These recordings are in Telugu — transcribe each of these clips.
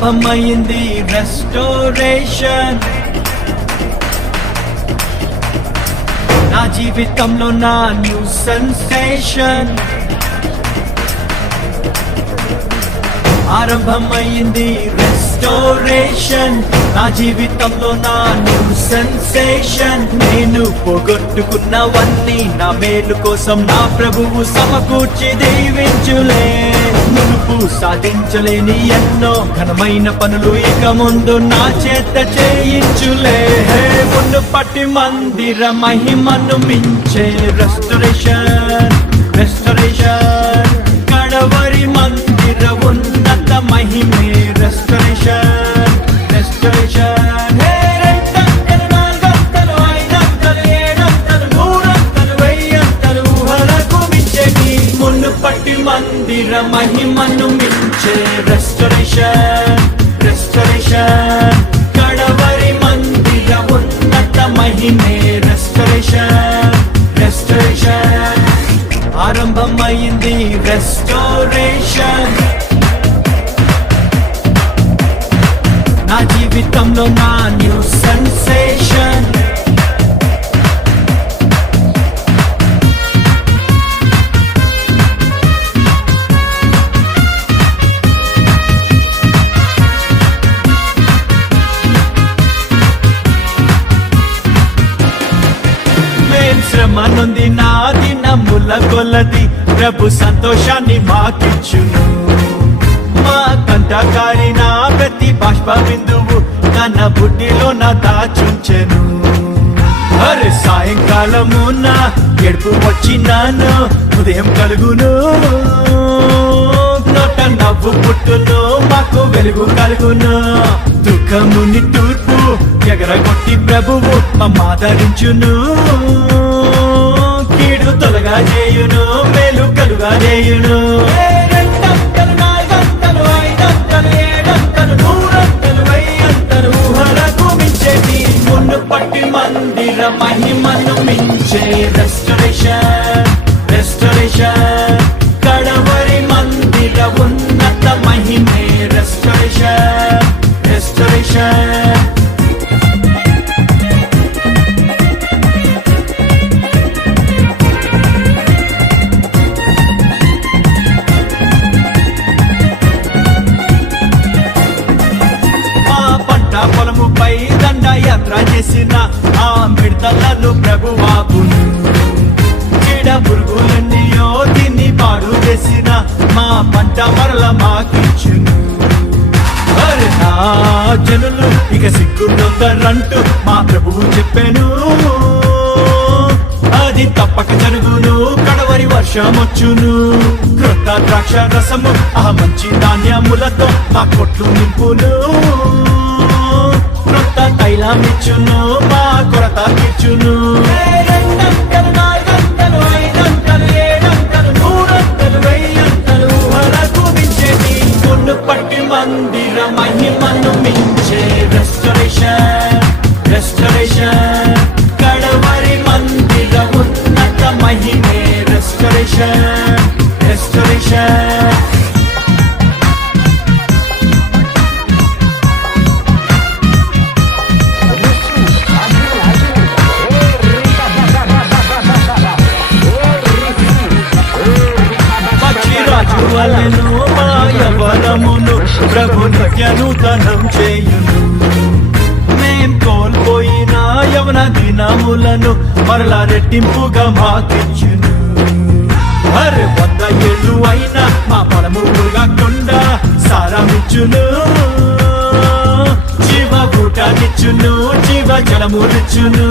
ఆరంభమైంది రెస్టోరేషన్. నా జీవితంలో నా న్యూ సెన్సేషన్. ఆరంభమైంది రెస్టోరేషన్. నా జీవితంలో నా న్యూ సెన్సేషన్. నేను పోగొట్టుకున్నవన్నీ నా మేలు కోసం నా ప్రభువు సమకూర్చి దీవించులే. మునుపు సాధించలేని ఎన్నో ఘనమైన పనులు ఇక ముందు నా చేత చేయించులే. మునుపటి మందిర మహిమను మించే రెస్టోరేషన్. రెస్టోరేషన్ కడవరి మందిర ఉన్నత మహిమే రెస్టోరేషన్. రెస్టోరేషన్ రెండంతలు, నాలుగంతలు, ఐదంతలు, ఏడంతలు, నూరంతలు, వెయ్యంతలు ఊహలకు మించేటి మునుపటి మందిర మహిమను మించే రెస్టోరేషన్. రెస్టోరేషన్ కడవరి మందిర ఉన్నత మహిమే రెస్టోరేషన్. రెస్టోరేషన్ ఆరంభమైంది రెస్టోరేషన్. నా జీవితంలో నా న్యూ సెన్సేషన్. శ్రమ నొంది నా దినముల కొలది ప్రభు సంతోషాన్ని మాకిచ్చును. మా కంటకారి నా ప్రతి బాష్ప బిందువు తన బుడ్డిలో నా దాచుంచెను. అరే సాయంకాలము నా ఎడుపు వచ్చినాను, ఉదయం కలుగును, నోట నవ్వు పుట్టును, మాకు వెలుగు కలుగును. దుఃఖముని తూర్పు ఎగరగొట్టి ప్రభువు మమ్మాదరించును. కీడు తొలగా చేయును, మేలు కలుగా చేయును. రెండంతలు, నాలుగంతలు, ఐదంతలు, ఏడంతలు, నూరంతలు, వెయ్యంతలు ఊహలకు మించేటి మునుపటి మందిర మహిమను మించే రెస్టోరేషన్. రెస్టోరేషన్ కడవరి మందిర ఉన్నత మహిమే రెస్టోరేషన్. రెస్టోరేషన్ పొలముపై దండయాత్ర చేసిన ఆ మిడతలను ప్రభువాకును. చీడ పురుగులన్నీయో తిని పాడు చేసిన మా పంట మరల మాకిచ్చును. అరే నా జనులు ఇక సిగ్గుండొద్దరంటూ మా ప్రభువు చెప్పాను. అది తప్పక జరుగును, కడవరి వర్షం వచ్చును. క్రొత్త ద్రాక్ష రసము ఆ మంచి ధాన్యములతో మా కొట్లు నింపును. క్రొత్త తైలమిచ్చును, మా కొరత తీర్చును. రెండంతలు, నాలుగంతలు, ఐదంతలు, ఏడంతలు, నూరంతలు, వెయ్యంతలు ఊహలకు మించేటి మునుపటి మందిర మహిమను మించే రెస్టోరేషన్. రెస్టోరేషన్ కడవరి మందిర ఉన్నత మహిమే రెస్టోరేషన్. రెస్టోరేషన్ వలెను మా యవ్వనమును ప్రభు నిత్య నూతనం చేయును. మేం కోల్పోయిన యవన దినములను మరలా రెట్టింపుగా మాకిచ్చును. అరే 100 ఏళ్ళు అయినా మా పొలముగా కొండ సారమిచ్చును. జీవ ఊటానిచ్చును, జీవ జలమునిచ్చును.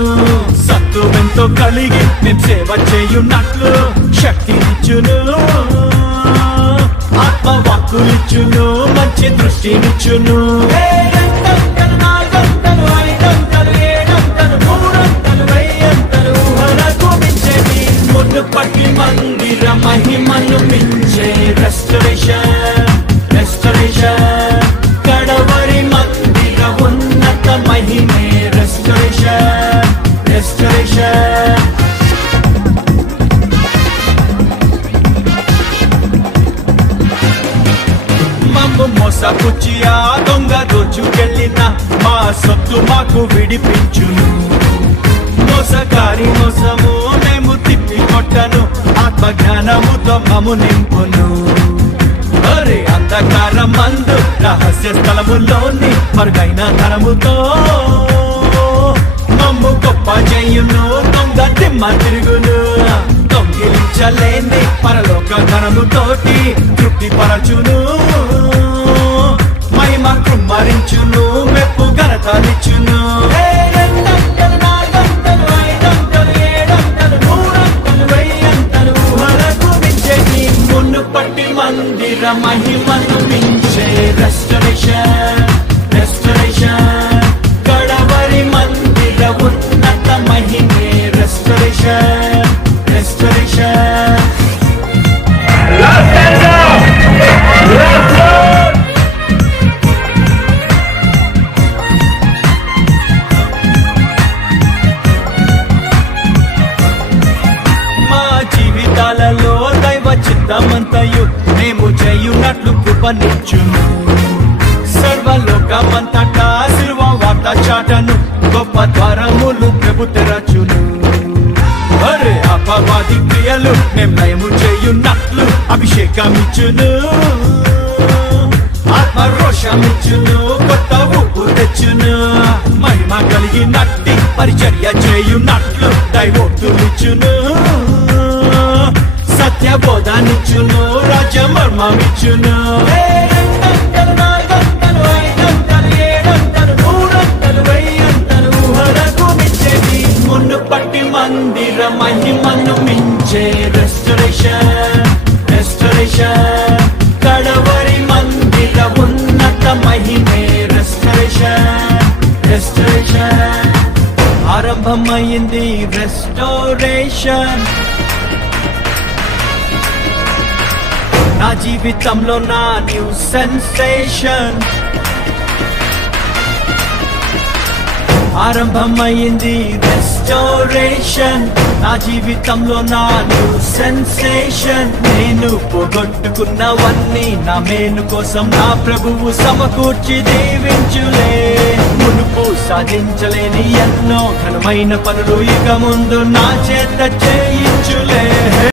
సత్తువెంతో కలిగి మేం సేవ చేయున్నట్లు శక్తినిచ్చును. ఆత్మవాక్కులిచ్చును, మంచి దృష్టినిచ్చును. రెండంతలు, నాలుగంతలు, ఐదంతలు, ఏడంతలు, నూరంతలు, వెయ్యంతలు ఊహలకు మించేటి మునుపటి మందిర మహిమను మించే రెస్టోరేషన్. రెస్టోరేషన్ కడవరి మందిర ఉన్నత మహిమే రెస్టోరేషన్. రెస్టోరేషన్ మమ్ము మోసపుచ్చి ఆ దొంగ దోచుకెళ్ళిన మా సొత్తు మాకు విడిపించును. మోసకారి మోసము మేము తిప్పి కొట్టను, ఆత్మజ్ఞానముతో మము నింపును. అరే అంధకారం మందు రహస్య స్థలములోని మరుగైన ధనముతో మమ్ము గొప్ప చేయును. దొంగ దిమ్మ తిరుగును, దొంగిలించలేని పరలోక ధనముతోటి తృప్తి పరచును. మహిమ కుమ్మరించును, మెప్పు ఘనతనిచ్చును. మునుపటి మందిర మహిమను మించే రెస్టరేషన్, రెస్టరేషన్. గడవరి మందిర ఉన్నత మహిమే రెస్టరేషన్, రెస్టరేషన్. మా జీవితాలలో దైవ చిత్తమంతయు మేము చేయునట్లు కృపనిచ్చును. సర్వలోకమంతటా సిలువ వార్త చాటను, గొప్ప ద్వారములు ప్రభు తెరచును. అరే అపవాది క్రియలు మేము లయము చేయున్నట్లు అభిషేకమిచ్చును. ఆత్మరోషమిచ్చును, కొత్త ఊపు తెచ్చును. మహిమ కలిగినట్టి పరిచర్య చేయున్నట్లు దైవోక్తులిచ్చును. సత్య బోధానిచ్చును, రాజ్యమర్మమిచ్చును. మునుపటి మందిర మహిమను మించే రెస్టరేషన్, రెస్టరేషన్. కడవరి మందిర ఉన్నత మహిమే రెస్టరేషన్, రెస్టరేషన్. ఆరంభమైంది రెస్టోరేషన్. నా జీవితంలో నా న్యూ సెన్సేషన్. ఆరంభమైంది రెస్టోరేషన్. నా జీవితంలో నా న్యూ సెన్సేషన్. నేను పోగొట్టుకున్నవన్నీ నా మేలు కోసం నా ప్రభువు సమకూర్చి దీవించులే. మునుపు సాధించలేని ఎన్నో ఘనమైన పనులు ఇక ముందు నా చేత చేయించులే.